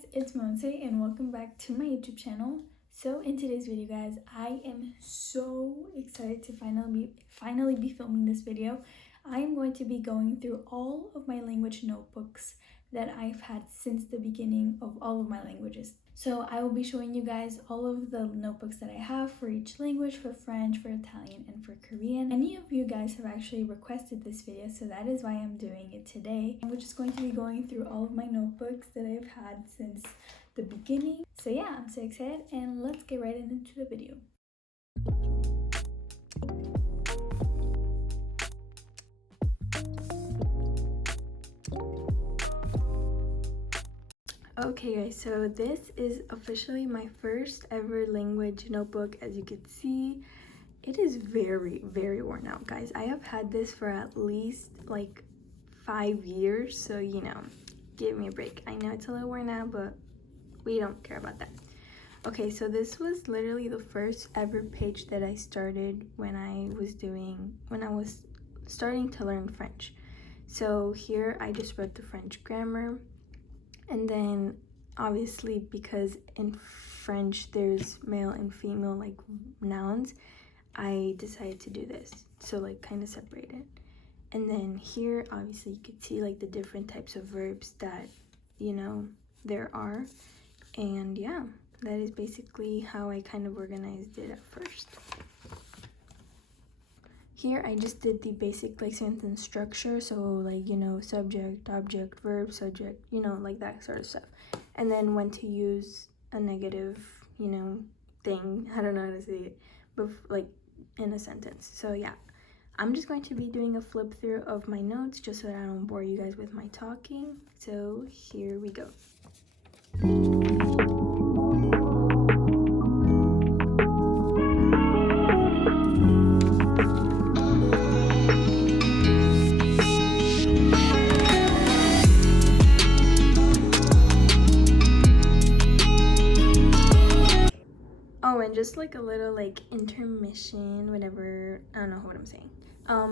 guys, it's Monse and welcome back to my YouTube channel. So in today's video guys, I am so excited to finally be filming this video. I am going to be going through all of my language notebooks that I've had since the beginning of all of my languages. So I will be showing you guys all of the notebooks that I have for each language, for French, for Italian, and for Korean. Many of you guys have actually requested this video, so that is why I'm doing it today. We're just going to be going through all of my notebooks that I've had since the beginning. So yeah, I'm so excited and let's get right into the video. Okay guys, so this is officially my first ever language notebook. As you can see, it is very worn out, guys. I have had this for at least like 5 years, so you know, give me a break. I know it's a little worn out, but we don't care about that. Okay, so this was literally the first ever page that I started when I was starting to learn French. So here I just wrote the French grammar. And then obviously, because in French there's male and female like nouns, I decided to do this. So like kind of separate it. And then here obviously you could see like the different types of verbs that, you know, there are. And yeah, that is basically how I kind of organized it at first. Here I just did the basic like sentence structure, so like, you know, subject, object, verb, subject, you know, like that sort of stuff. And then when to use a negative, you know, thing, I don't know how to say it, but like in a sentence. So yeah, I'm just going to be doing a flip through of my notes just so that I don't bore you guys with my talking. So here we go. Oh, and just like a little like intermission, whatever, I don't know what I'm saying.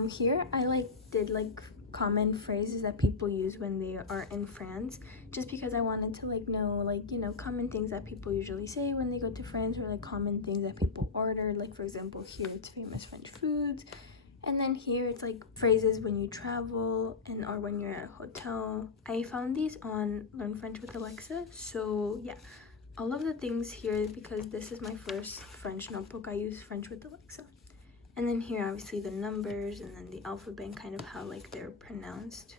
Here I like did like common phrases that people use when they are in France, just because I wanted to like know, like, you know, common things that people usually say when they go to France, or like common things that people order. Like for example, here it's famous French foods, and then here it's like phrases when you travel and or when you're at a hotel. I found these on Learn French with Alexa, so yeah, all of the things here, because this is my first French notebook, I use French with Alexa. And then here obviously the numbers, and then the alphabet and kind of how like they're pronounced.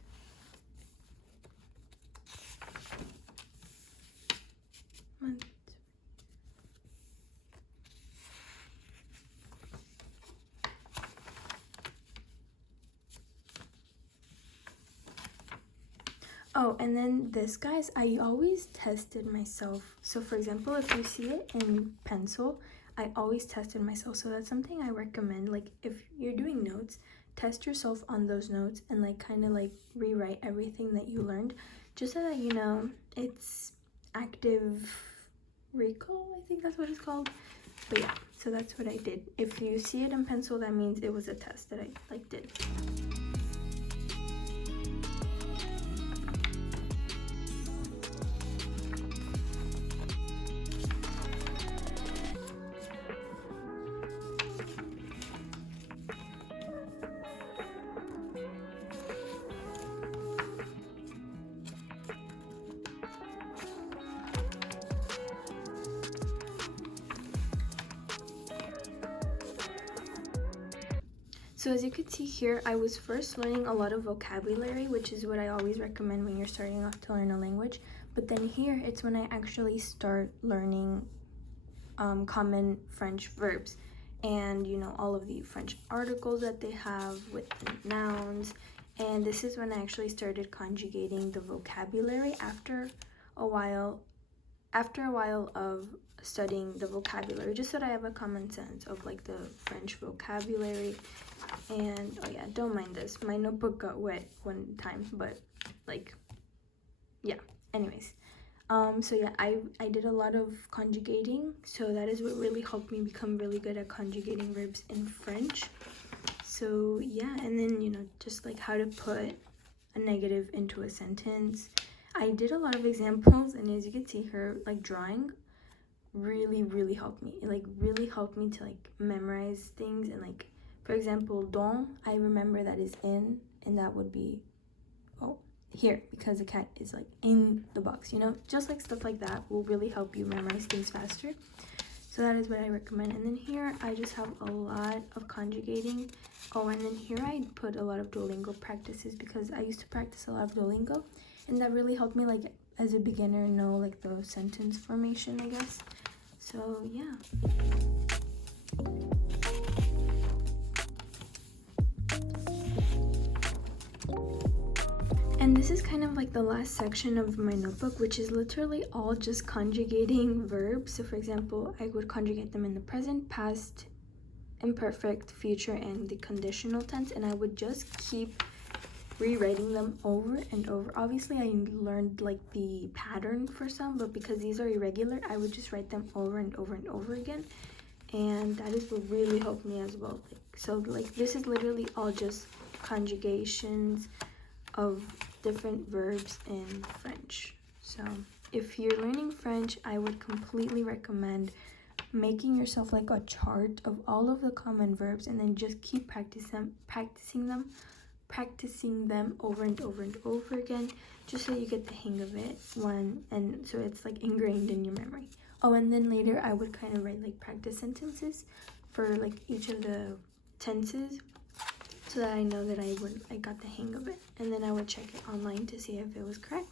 Oh, and then this, guys, I always tested myself. So for example, if you see it in pencil, I always tested myself. So that's something I recommend. Like if you're doing notes, test yourself on those notes and like kind of like rewrite everything that you learned, just so that, you know, it's active recall, I think that's what it's called. But yeah, so that's what I did. If you see it in pencil, that means it was a test that I like did. So as you can see here, I was first learning a lot of vocabulary, which is what I always recommend when you're starting off to learn a language. But then here, it's when I actually start learning common French verbs and, you know, all of the French articles that they have with the nouns. And this is when I actually started conjugating the vocabulary after a while of studying the vocabulary, just so that I have a common sense of like the French vocabulary. And oh yeah, don't mind this, my notebook got wet one time, but like, yeah, anyways. So yeah, I did a lot of conjugating, so that is what really helped me become really good at conjugating verbs in French. So yeah, and then, you know, just like how to put a negative into a sentence. I did a lot of examples, and as you can see, her like drawing really helped me. It like really helped me to like memorize things. And like, for example, dans, I remember that is in, and that would be here, because the cat is like in the box, you know. Just like stuff like that will really help you memorize things faster. So that is what I recommend. And then here I just have a lot of conjugating. Oh, and then here I put a lot of Duolingo practices, because I used to practice a lot of Duolingo, and that really helped me like as a beginner know like the sentence formation, I guess. So yeah. And this is kind of like the last section of my notebook, which is literally all just conjugating verbs. So for example, I would conjugate them in the present, past, imperfect, future, and the conditional tense, and I would just keep rewriting them over and over. Obviously I learned like the pattern for some, but because these are irregular, I would just write them over and over and over again, and that is what really helped me as well. So like this is literally all just conjugations of different verbs in French. So if you're learning French, I would completely recommend making yourself like a chart of all of the common verbs, and then just keep practicing them over and over and over again, just so you get the hang of it and so it's like ingrained in your memory. Oh, and then later I would kind of write like practice sentences for like each of the tenses, so that I know that I got the hang of it, and then I would check it online to see if it was correct.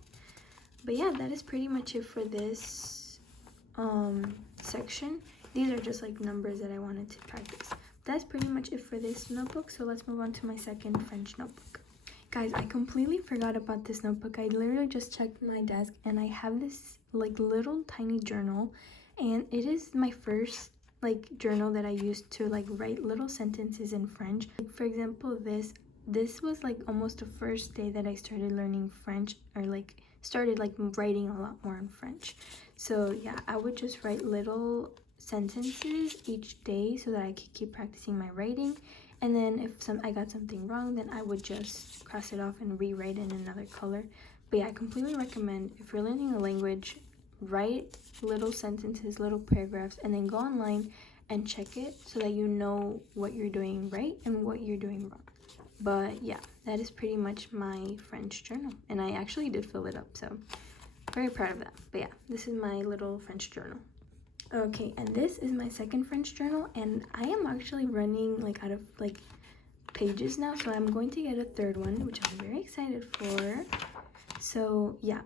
But yeah, that is pretty much it for this section. These are just like numbers that I wanted to practice. That's pretty much it for this notebook. So let's move on to my second French notebook. Guys, I completely forgot about this notebook. I literally just checked my desk, and I have this like little tiny journal, and it is my first like journal that I used to like write little sentences in French. Like, for example, this was like almost the first day that I started learning French, or like started like writing a lot more in French. So yeah, I would just write little sentences each day so that I could keep practicing my writing, and then if I got something wrong, then I would just cross it off and rewrite in another color. But yeah, I completely recommend, if you're learning a language, write little sentences, little paragraphs, and then go online and check it so that you know what you're doing right and what you're doing wrong. But yeah, that is pretty much my French journal, and I actually did fill it up, so very proud of that. But yeah, this is my little French journal. Okay, and this is my second French journal, and I am actually running like out of like pages now, so I'm going to get a third one, which I'm very excited for. So yeah,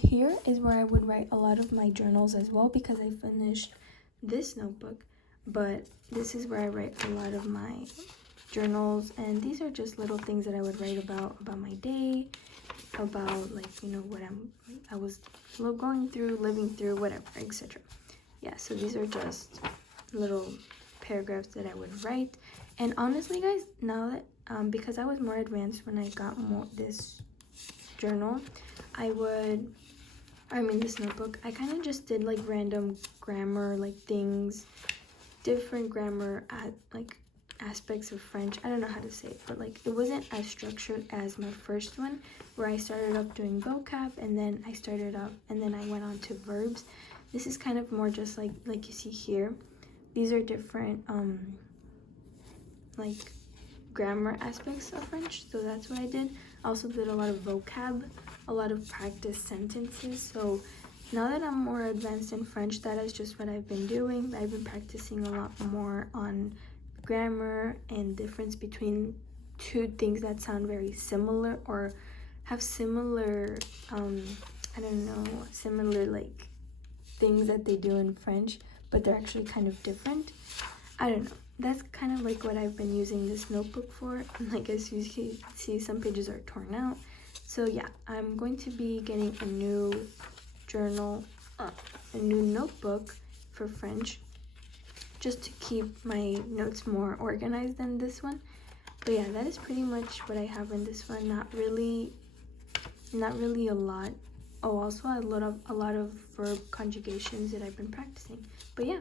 here is where I would write a lot of my journals as well, because I finished this notebook, but this is where I write a lot of my journals, and these are just little things that I would write about my day, about like, you know, what I was going through, living through, whatever, etc. Yeah, so these are just little paragraphs that I would write. And honestly, guys, now that because I was more advanced when I got this journal, this notebook, I kind of just did like random grammar like things, different grammar aspects of French. I don't know how to say it, but like it wasn't as structured as my first one, where I started up doing vocab, and then I went on to verbs. This is kind of more just like you see here. These are different like grammar aspects of French, so that's what I did. I also did a lot of vocab, a lot of practice sentences. So now that I'm more advanced in French, that is just what I've been doing. I've been practicing a lot more on grammar and difference between two things that sound very similar or have similar similar like things that they do in French, but they're actually kind of different. I don't know. That's kind of like what I've been using this notebook for. Like, as you can see, some pages are torn out. So yeah, I'm going to be getting a new journal, a new notebook for French, just to keep my notes more organized than this one. But yeah, that is pretty much what I have in this one. Not really a lot. Oh, also a lot of verb conjugations that I've been practicing. But yeah.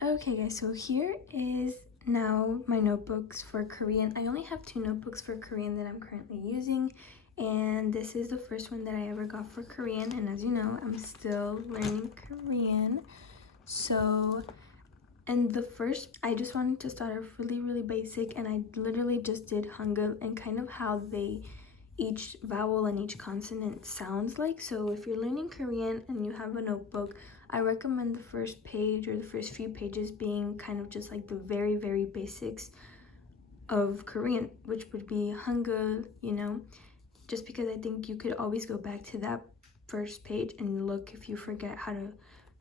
Okay guys, so here is now my notebooks for Korean. I only have 2 notebooks for Korean that I'm currently using, and this is the first one that I ever got for Korean, and as you know, I'm still learning Korean. So, and the first, I just wanted to start off really basic, and I literally just did Hangul and kind of how they, each vowel and each consonant sounds like. So if you're learning Korean and you have a notebook, I recommend the first page or the first few pages being kind of just like the very basics of Korean, which would be Hangul, you know, just because I think you could always go back to that first page and look if you forget how to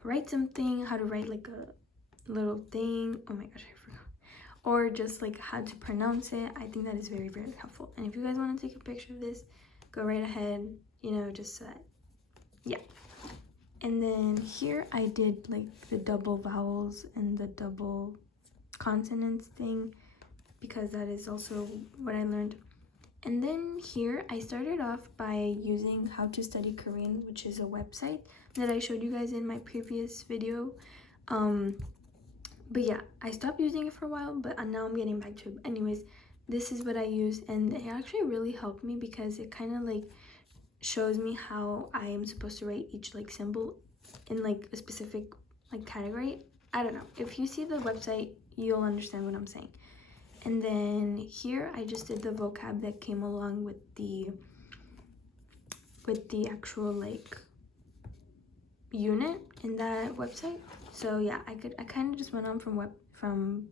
write something, how to write like a little thing. Oh my gosh, I forgot. Or just like how to pronounce it. I think that is very helpful. And if you guys want to take a picture of this, go right ahead, you know, just yeah. And then here I did like the double vowels and the double consonants thing, because that is also what I learned. And then here I started off by using How to Study Korean, which is a website that I showed you guys in my previous video. But yeah, I stopped using it for a while, but now I'm getting back to it. Anyways, this is what I use, and it actually really helped me because it kind of like shows me how I am supposed to write each like symbol in like a specific like category. I don't know. If you see the website, you'll understand what I'm saying. And then here I just did the vocab that came along with the actual like unit in that website. So yeah, I kind of just went on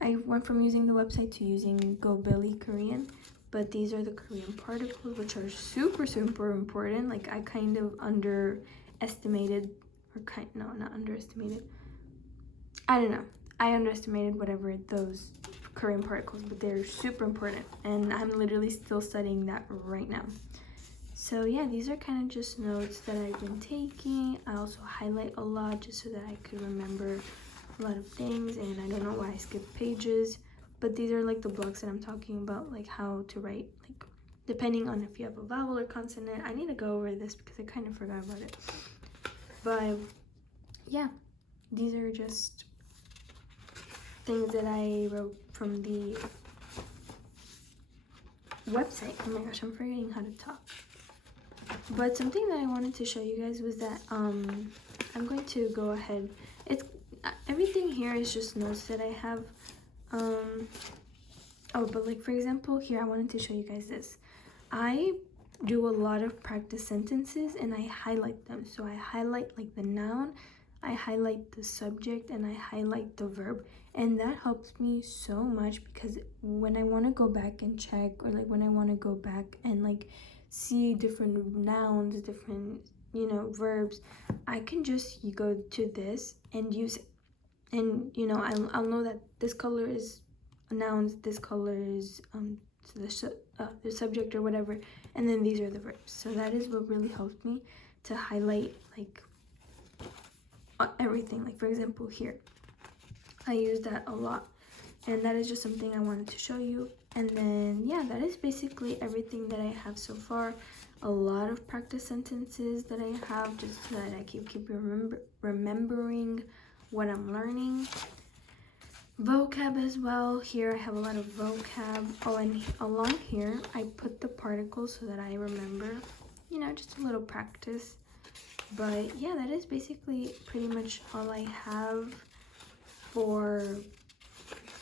I went from using the website to using Go Billy Korean. But these are the Korean particles, which are super important. Like I kind of underestimated, no, not underestimated. I don't know. I underestimated whatever those Korean particles, but they're super important, and I'm literally still studying that right now. So yeah, these are kind of just notes that I've been taking. I also highlight a lot just so that I could remember a lot of things, and I don't know why I skipped pages. But these are like the blocks that I'm talking about, like how to write, like depending on if you have a vowel or consonant. I need to go over this because I kind of forgot about it. But yeah, these are just things that I wrote from the website. Oh my gosh, I'm forgetting how to talk. But something that I wanted to show you guys was that I'm going to go ahead. It's everything here is just notes that I have. Oh, but like for example, here I wanted to show you guys this. I do a lot of practice sentences and I highlight them. So I highlight like the noun, I highlight the subject, and I highlight the verb. And that helps me so much because when I want to go back and check, or like when I want to go back and like see different nouns, different, you know, verbs, I can just go to this and use it. And you know, I'll know that this color is nouns, this color is the subject or whatever, and then these are the verbs. So that is what really helped me to highlight like everything. Like for example, here I use that a lot, and that is just something I wanted to show you. And then yeah, that is basically everything that I have so far. A lot of practice sentences that I have, just so that I keep remembering what I'm learning. Vocab as well. Here I have a lot of vocab. Oh, and along here I put the particles so that I remember, you know, just a little practice. But yeah, that is basically pretty much all I have for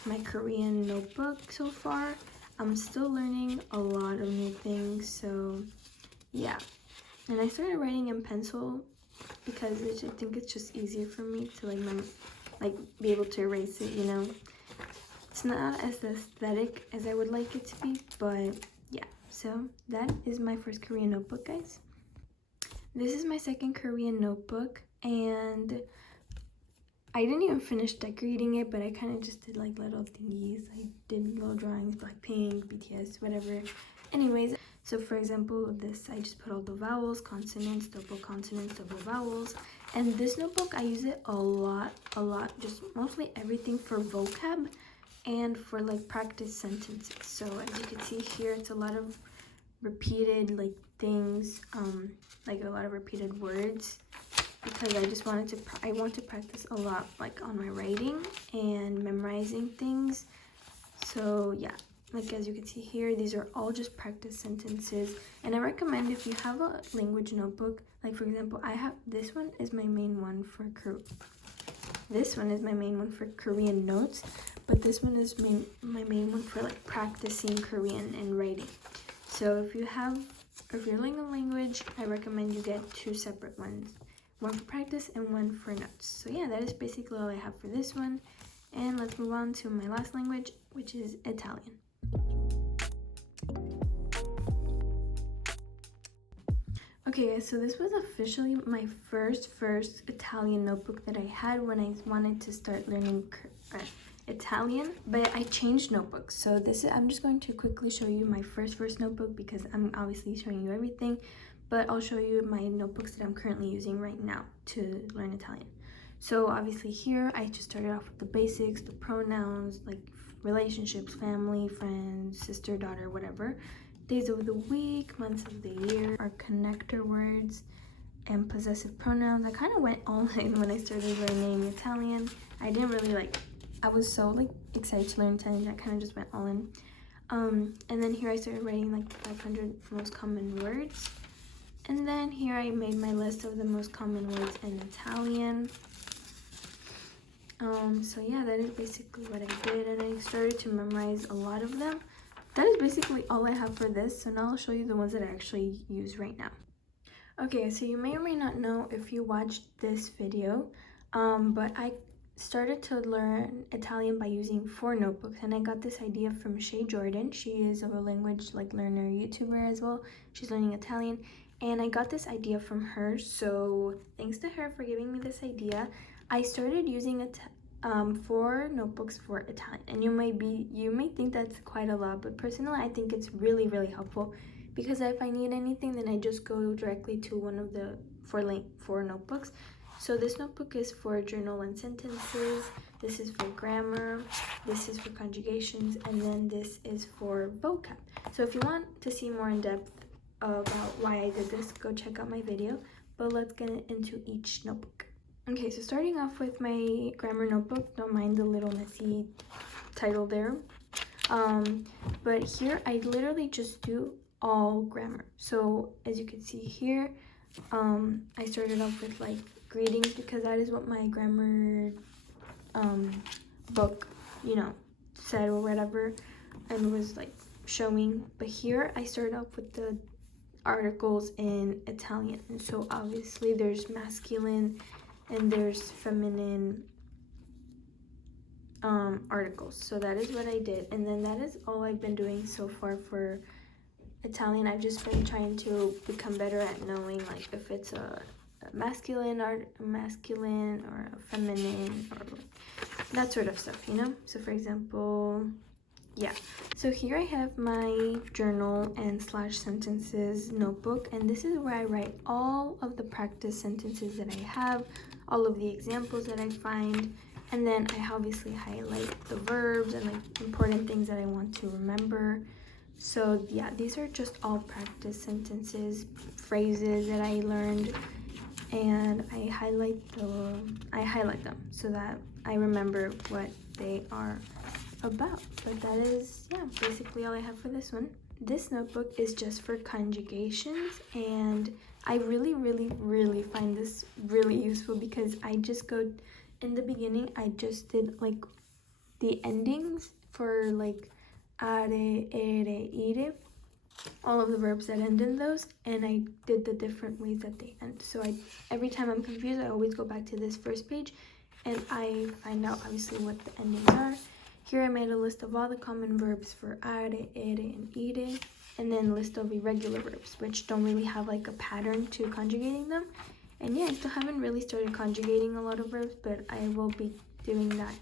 my Korean notebook so far. I'm still learning a lot of new things, so yeah. And I started writing in pencil because I think it's just easier for me to like be able to erase it, you know. It's not as aesthetic as I would like it to be, but yeah. So that is my first Korean notebook, guys. This is my second Korean notebook, and I didn't even finish decorating it, but I kind of just did like little thingies. I did little drawings, Blackpink, BTS, whatever. Anyways, so for example, this, I just put all the vowels, consonants, double vowels. And this notebook, I use it a lot, just mostly everything for vocab and for like practice sentences. So as you can see here, it's a lot of repeated like things, like a lot of repeated words. because I want to practice a lot, like on my writing and memorizing things. So yeah, like as you can see here, these are all just practice sentences. And I recommend, if you have a language notebook, like for example, I have this one is my main one for this one is my main one for Korean notes, but this one is my main one for like practicing Korean and writing. So if you're learning a language, I recommend you get two separate ones, one for practice and one for notes. So yeah, that is basically all I have for this one. And let's move on to my last language, which is Italian. Okay guys, so this was officially my first Italian notebook that I had when I wanted to start learning Italian, but I changed notebooks. So I'm just going to quickly show you my first notebook, because I'm obviously showing you everything, but I'll show you my notebooks that I'm currently using right now to learn Italian. So obviously here I just started off with the basics, the pronouns, like relationships, family, friends, sister, daughter, whatever. Days of the week, months of the year, our connector words, and possessive pronouns. I kind of went all in when I started learning Italian. I didn't really I was so excited to learn Italian, I kind of just went all in. And then here I started writing like 500 most common words. And then here I made my list of the most common words in Italian. So yeah, that is basically what I did, and I started to memorize a lot of them. That is basically all I have for this. So now I'll show you the ones that I actually use right now. Okay, so you may or may not know if you watched this video, but I started to learn Italian by using 4 notebooks, and I got this idea from Shay Jordan. She is a language learner YouTuber as well. She's learning Italian, and I got this idea from her. So thanks to her for giving me this idea, I started using 4 notebooks for Italian. And you may think that's quite a lot, but personally I think it's really helpful, because if I need anything, then I just go directly to one of the 4 notebooks. So this notebook is for journal and sentences, this is for grammar, this is for conjugations, and then this is for vocab. So if you want to see more in depth about why I did this, go check out my video, but let's get into each notebook. Okay, so starting off with my grammar notebook, don't mind the little messy title there. But here I literally just do all grammar. So as you can see here, I started off with greetings, because that is what my grammar book, said or whatever, and was showing. But here I started off with the articles in Italian, and so obviously there's masculine and there's feminine articles. So that is what I did, and then that is all I've been doing so far for Italian. I've just been trying to become better at knowing if it's a masculine or a feminine, or that sort of stuff, So for example, yeah, so here I have my journal and /sentences notebook, and this is where I write all of the practice sentences that I have, all of the examples that I find, and then I obviously highlight the verbs and important things that I want to remember. So yeah, these are just all practice sentences, phrases that I learned, and I highlight them so that I remember what they are about. But that is, yeah, basically all I have for this one. This notebook is just for conjugations, and I really find this really useful, because I just go in the beginning, I just did the endings for are, ere, ire, all of the verbs that end in those, and I did the different ways that they end. So every time I'm confused, I always go back to this first page and I find out obviously what the endings are. Here I made a list of all the common verbs for are, ere, and ire, and then a list of irregular verbs, which don't really have a pattern to conjugating them. And yeah, I still haven't really started conjugating a lot of verbs, but I will be doing that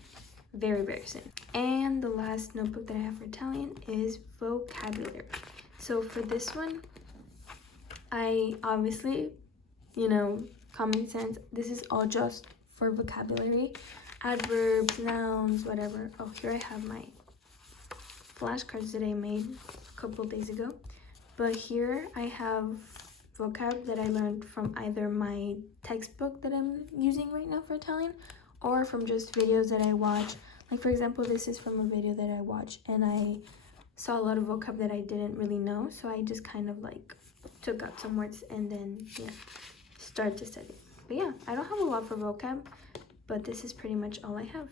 very soon. And the last notebook that I have for Italian is vocabulary. So for this one, I obviously, common sense, this is all just for vocabulary, adverbs, nouns, whatever. Oh, here I have my flashcards that I made a couple days ago. But here I have vocab that I learned from either my textbook that I'm using right now for Italian, or from just videos that I watch. Like for example, this is from a video that I watched, and I saw a lot of vocab that I didn't really know, so I just kind of like took out some words and then started to study. But yeah, I don't have a lot for vocab, but this is pretty much all I have.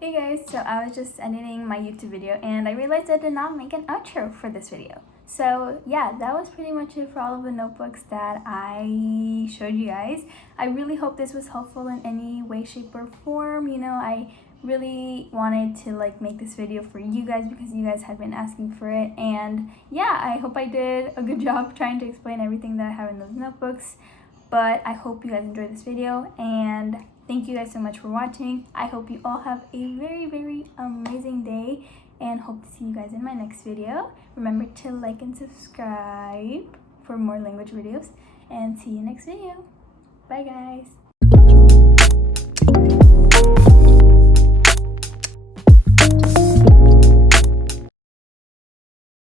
Hey guys, so I was just editing my YouTube video and I realized I did not make an outro for this video. So yeah, that was pretty much it for all of the notebooks that I showed you guys. I really hope this was helpful in any way, shape, or form. You know, I really wanted to like make this video for you guys because you guys have been asking for it, and yeah, I hope I did a good job trying to explain everything that I have in those notebooks. But I hope you guys enjoyed this video, and thank you guys so much for watching. I hope you all have a very, very amazing day, and hope to see you guys in my next video. Remember to like and subscribe for more language videos, and see you next video. Bye guys.